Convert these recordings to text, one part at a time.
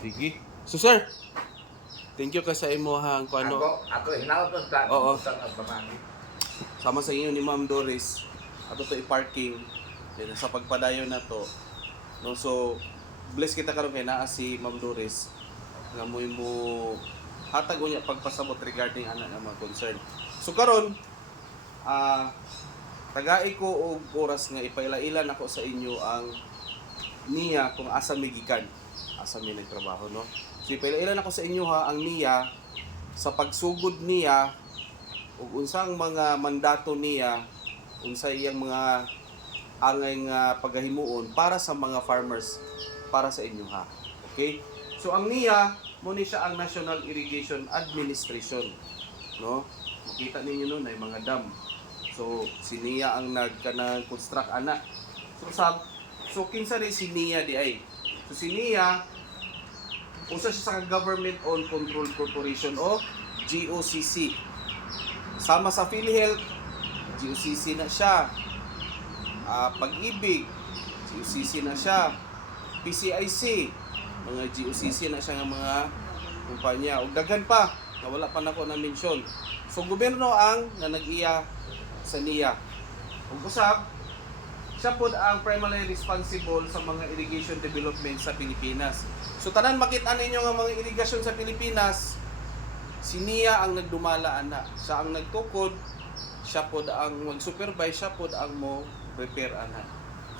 Sige. So sir, thank you ka sa imong kuano. Ako hinaot ta. Oo. Sa pamani. Sama sa inyo ni Ma'am Doris. Ato to i-parking then sa pagpadayon na to. No, so bless kita karon kay naa si Ma'am Doris nga mo hatag unya pagpasabot regarding ana nga mga concern. So karon tagai ko og oras nga ipaila-ila nako sa inyo ang niya kung asa mi gikan, asa mi nagtrabaho, no. So ipaila-ila nako sa inyo ha ang niya sa pagsugod niya ug unsang mga mandato niya, unsa iyang mga angay nga pagahimuon para sa mga farmers, para sa inyo ha. Okay? So ang NIA mo ni siya ang National Irrigation Administration, no? Makita ninyo no na mga dam. So si NIA ang nagkanang construct ana. So kinsa rin si NIA di ay. So si NIA usa siya sa Government Owned Control Corporation o GOCC. Sama sa PhilHealth, GOCC na siya. Pag-ibig, GOCC na siya. PCIC, mga GOCC na siya ng mga kumpanya. Ug daghan pa, na wala pa nako na mention. So gobyerno ang nga nag-iya sa NIA. Ug usab, siya pod ang primarily responsible sa mga irrigation development sa Pilipinas. So tanan makita ninyo nga mga irrigation sa Pilipinas, si NIA ang nagdumala ana. Siya ang nagtukod, siya pod ang mag-supervise, siya pod ang mo prepare ana.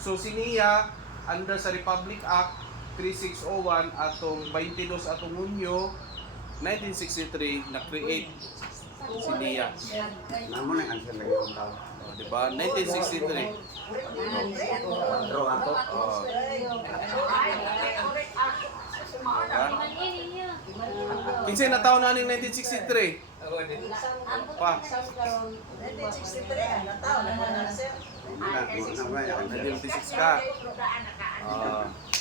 So si NIA under sa Republic Act 3601 atong 22 atong Hunyo 1963 na create si NIA. Namo na answer lagi ang tao. Di ba? 1963. Draw ato. Kinsay na taon na ning 1963? Pa. 1963, nataon na na sir. 1956 ka.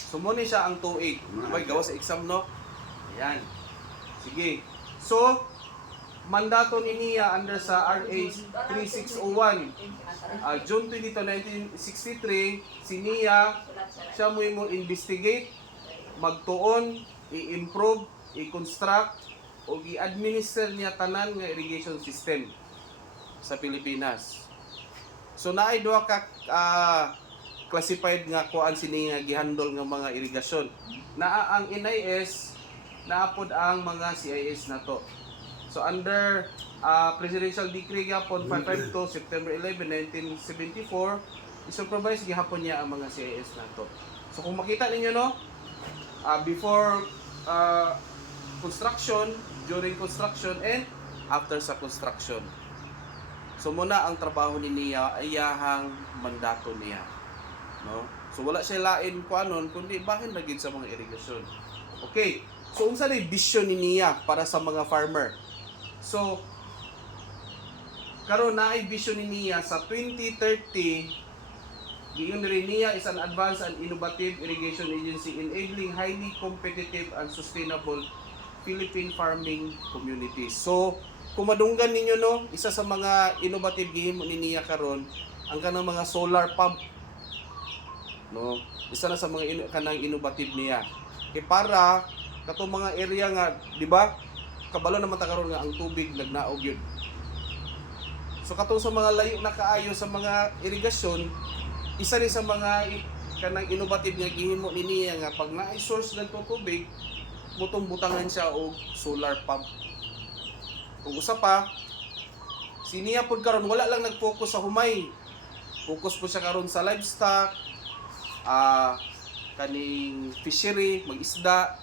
Sumuni siya ang 28. May gawa sa exam, no? Ayan. Sige. So, mandato ni NIA under sa RA 3601. June 22, 1963, si NIA, siya mo investigate, magtuon, i-improve, i-construct, o i-administer niya tanan nga irrigation system sa Pilipinas. So naay duha ka classified nga kuan sini nga gihandle nga mga irigasyon. Naa ang NIS, naapod ang mga CIS na to. So under Presidential Decree gapon 552 September 11, 1974, i-supervise gihapon niya ang mga CIS na to. So kung makita ninyo no, before construction, during construction, and after sa construction. So muna ang trabaho ni NIA ay yahang mandato niya, no? So wala siya lain kuanon kundi bahin lagi sa mga irigasyon. Okay. So unsa ni vision ni NIA para sa mga farmer? So karon na ay vision ni NIA sa 2030. Giyon rin NIA is an advanced and innovative irrigation agency enabling highly competitive and sustainable Philippine farming communities. So kung madunggan ninyo no, isa sa mga innovative gihimo ni NIA karon ang kanang mga solar pump. No, isa na sa mga kanang innovative niya. Kay para katong mga area nga, di ba? Kabalo naman ta karon nga ang tubig nagnaog yun. So katong sa mga layo na kaayo sa mga irigasyon, isa rin sa mga kanang innovative nga gihimo ni NIA nga pag naay source ng tubig, butong butangan siya og solar pump. Kung usa pa, si NIA pod karon wala lang nag-focus sa humay. Focus po siya karon sa livestock, kaning fishery, mag-isda,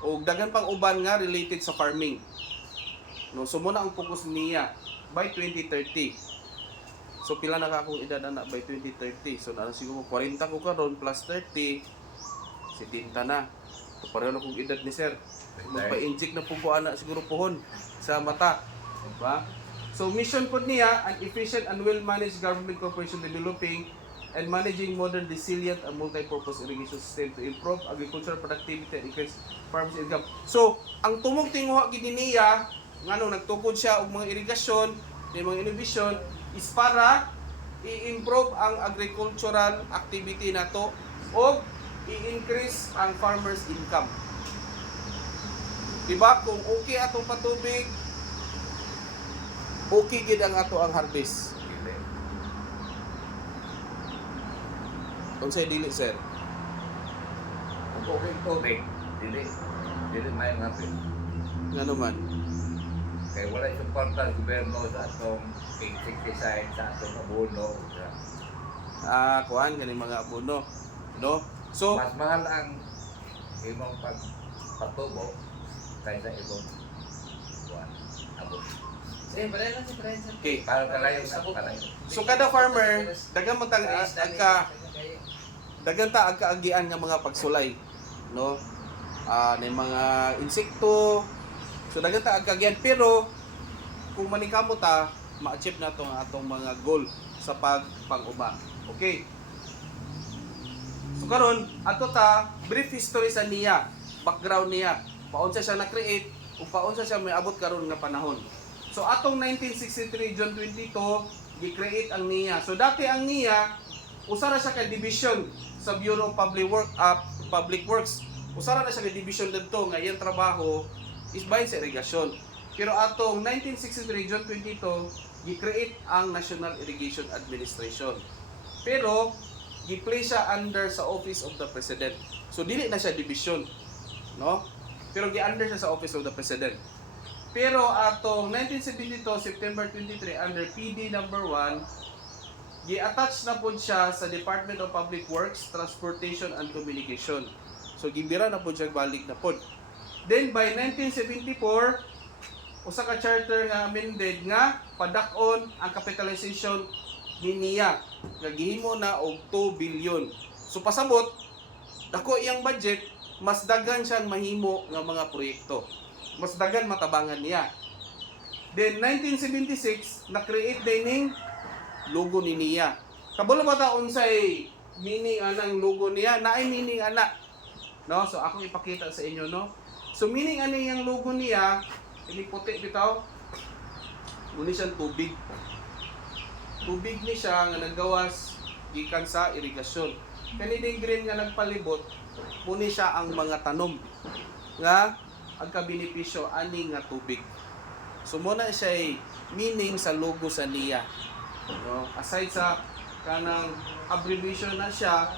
o daghan pang uban nga related sa farming. No, so muna ang focus niya by 2030. So pila na ka akong edad ana by 2030. So na siguro 40 ko karon plus 30, 70 na. So pareho na kong edad ni sir. Magpa-inject na po ko ana siguro pohon sa mata. Diba? So mission po niya, an efficient and well-managed government corporation developing and managing modern, resilient and multi-purpose irrigation system to improve agricultural productivity and increase farmers' income. So, ang tumong tinguha gid niya nganong nagtukod siya og mga irigasyon, mga innovation is para i-improve ang agricultural activity nato o i-increase ang farmers' income. Diba? Kung okay atong patubig, okay gid ang ato ang harvest. Dili. Unsay dili, sir? Ang tubig, dili. Dili may ngapin. Nga naman. Kaya wala suporta sa gobyerno sa atong insecticide, sa atong abono. Kuhan ganing mga abono, no? So, Mas mahal ang imong pagpatubo kaysa imong kuwan, abono. okay. Para kalayo sa kalayo. So kada farmer, dagan man tang dagan ta agkaagian nga mga pagsulay, no? Nay mga insekto. So dagan ta agkaagian pero kung manikamo ta, ma-achieve na to ang atong mga goal sa pang-uba. Okay. So karon ato ta brief history sa niya, background niya. Paunsa siya na-create ug paunsa siya may abot karon nga panahon. So atong 1963 June 22 gi-create ang NIA. So dati ang NIA usara siya ka division sa Bureau of Public Works. Usara na siya ka division didto nga iyang trabaho is bahin sa irigasyon. Pero atong 1963 June 22 gi-create ang National Irrigation Administration. Pero gi-place siya under sa Office of the President. So dili na siya division, no? Pero gi-under siya sa Office of the President. Pero atong 1972 September 23 under PD number 1 gi-attach na pod siya sa Department of Public Works, Transportation and Communication. So gibira na pod siya balik na pod. Then by 1974 usa ka charter nga amended nga padak-on ang capitalization ni NIA nga gihimo na og 2 billion. So pasabot dako iyang budget, mas daghan siyang mahimo nga mga proyekto. Mas dagan matabangan niya. Then 1976 na-create din ning logo ni NIA. Kabalo ba ta unsay meaning anang logo niya? Naay meaning ana. No, so ako ipakita sa inyo, no. So meaning ani yang logo niya, ini puti bitaw. Muni siyang tubig. Tubig ni siya nga nagawas gikan sa irigasyon. Kani ding green nga nagpalibot, muni siya ang mga tanom nga ang kabenepisyo ani nga tubig. So muna siya meaning sa logo sa NIA. No, aside sa kanang abbreviation na siya,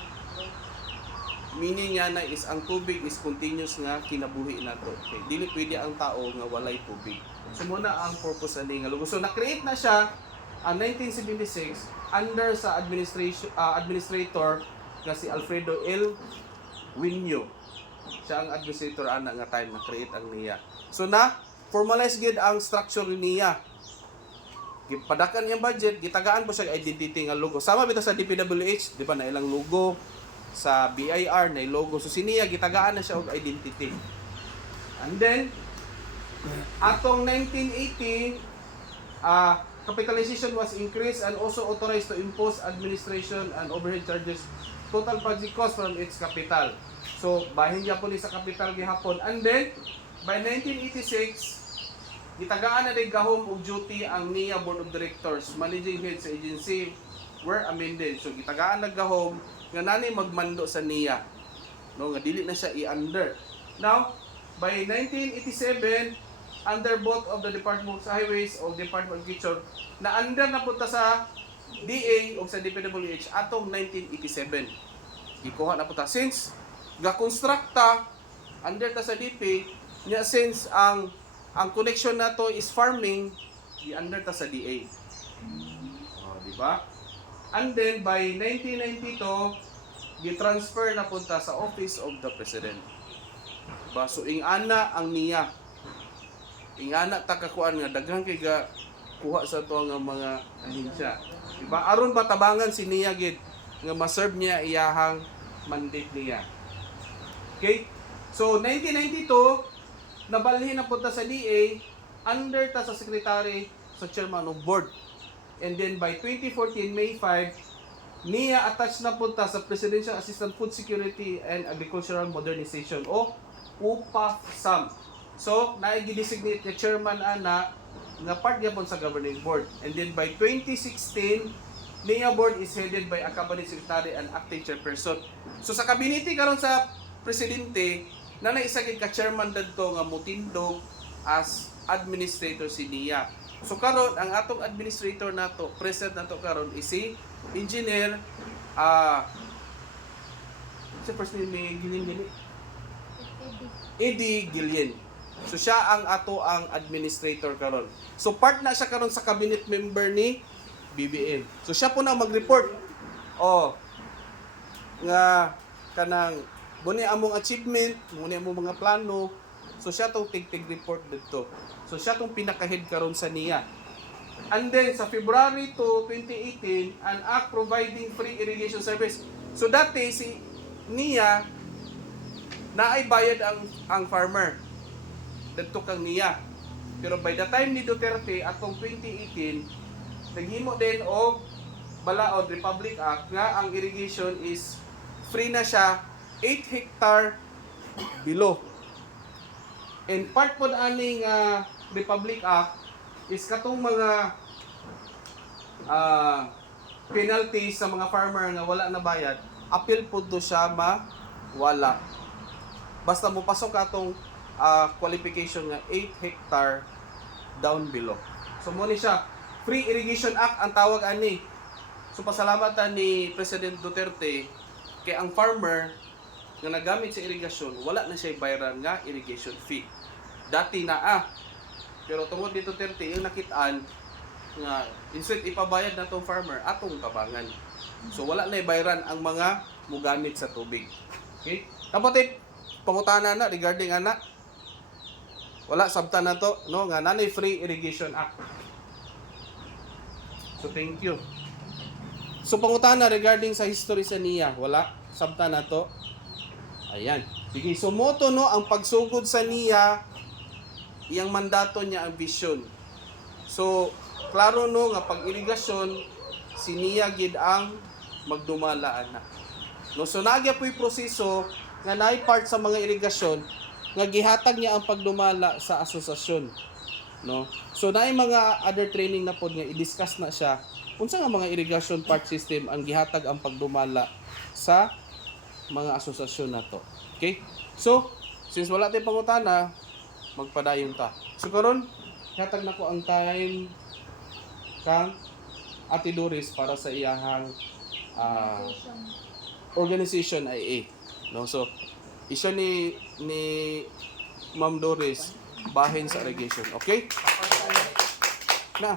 meaning niya na is ang tubig is continuous nga kinabuhi nato. Okay, dili pwede ang tao nga walay tubig. So muna ang purpose ani nga logo. So na-create na siya ang 1976 under sa administrator nga si Alfredo L. Winyo. Siya ang administrator ana nga time na create ang NIA. So na formalize gid ang structure ni NIA. Gipadakan iyang budget, gitagaan po siya identity nga logo. Sama bitaw sa DPWH, di ba na ilang logo sa BIR na logo. So si NIA gitagaan na siya og identity. And then atong 1980 capitalization was increased and also authorized to impose administration and overhead charges total project cost from its capital. So, bahin niya po ni sa capital gihapon. And then, by 1986, gitagaan na din gahom og duty ang NIA Board of Directors. Managing heads sa agency were amended. So, gitagaan na gahom nga nani magmando sa NIA. No, nga dili na siya i-under. Now, by 1987, under both of the Department of Highways o Department of Agriculture, na under na punta sa DA o sa DPWH atong 1987. Ikuha na punta. Since ga-construct ta, under ta sa DP, niya since ang connection na to is farming, i-under ta sa DA. Di ba? And then by 1992, gi-transfer na punta sa Office of the President. Diba? So ingana ang NIA. Ingana ta kakuan nga daghang kay ga kuha sa to nga mga ahensya. Diba? Aron ba tabangan si NIA gid nga ma-serve niya iyahang mandate niya. Okay? So 1992 nabalhin na punta sa DA, under ta sa secretary sa chairman of board. And then by 2014 May 5, NIA attached na punta sa Presidential Assistant Food Security and Agricultural Modernization o UPAFSAM. So naigi-designate ni chairman ana nga part gyapon sa governing board. And then by 2016, NIA board is headed by a cabinet secretary and acting chairperson. So sa kabinete karon sa presidente, nanay isa gid ka chairman dadto nga mutindog as administrator si Nia. So karon ang atong administrator nato, present nato karon is si Engineer sa first name ni Gillian. Eddie Gillian. So siya ang ato ang administrator karon. So part na siya karon sa cabinet member ni BBM. So siya po na mag-report. Nga kanang muni among achievement, muni among mga plano. So siya tong tig report dito. So siya tong pinaka-head karon sa NIA. And then sa February 2, 2018, an act providing free irrigation service. So dati si NIA naay bayad ang farmer dito kang NIA. Pero by the time ni Duterte atong 2018 naghimo din og balaod Republic Act nga ang irrigation is free na siya 8 hectare below. And part po aning Republic Act is katong mga penalties sa mga farmer nga wala na bayad, appeal po do siya mawala. Basta mo pasok atong qualification nga 8 hectare down below. So mo ni siya Free Irrigation Act ang tawag ani. So pasalamatan ni President Duterte kay ang farmer nga nagamit sa irigasyon wala na siya bayaran nga irrigation fee. Dati na pero tungod ni Duterte yung nakitaan nga instead ipabayad na tong farmer atong tabangan. So wala na ibayaran ang mga mugamit sa tubig. Okay? Kapatid, pangutana na regarding ana. Wala sabta na to, no, nga nanay Free Irrigation Act. So thank you. So pangutana regarding sa history sa NIA, wala sabta na to. Ayan. Sige, so moto no ang pagsugod sa NIA, iyang mandato niya ang vision. So klaro no nga pag-irigasyon si NIA gid ang magdumala ana. No, so nagya po'y proseso nga naay part sa mga irigasyon nga gihatag niya ang pagdumala sa asosasyon, no? So naay mga other training na pod nga i-discuss na siya unsa nga mga irrigation part system ang gihatag ang pagdumala sa mga asosasyon nato. Okay? So since wala tay pangutana, magpadayon ta. So karon hatag na ko ang time kang Ate Doris para sa iyahang organization IA, no? So isa ni Ma'am Doris bahin sa irrigation. Okay? Na.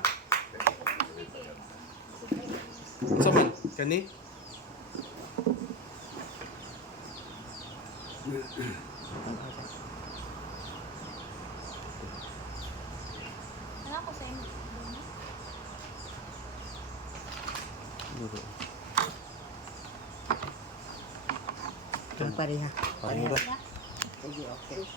Sa man kani? Wala ko sa inyo. Pareha. Pareha. Sige, okay.